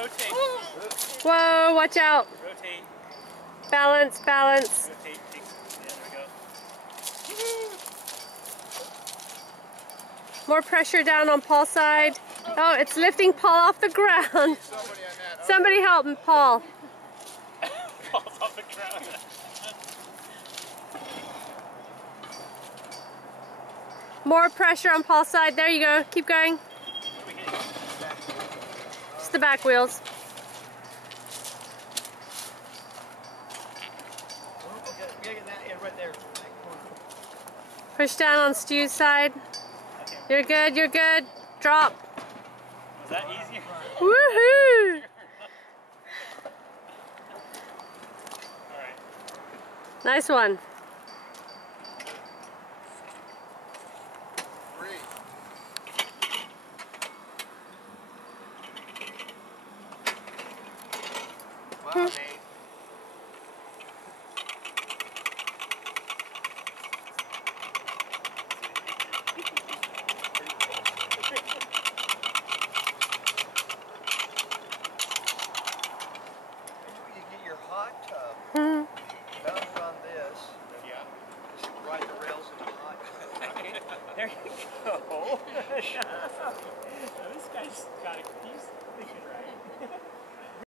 rotate. Whoa, watch out. Rotate. Balance, balance. Rotate. Yeah, there we go. More pressure down on Paul's side. Oh, it's lifting Paul off the ground. Somebody help him, Paul. Falls off the ground. More pressure on Paul's side. There you go. Keep going. Just the back wheels. Right there. Push down on Stu's side. You're good, you're good. Drop. Was that easier? Woohoo! Alright. Nice one. Wow, Nate. You get your hot tub, bounce on this, Yeah. just ride the rails in the hot tub. There you go. Now, this guy's got it. He's thinking right.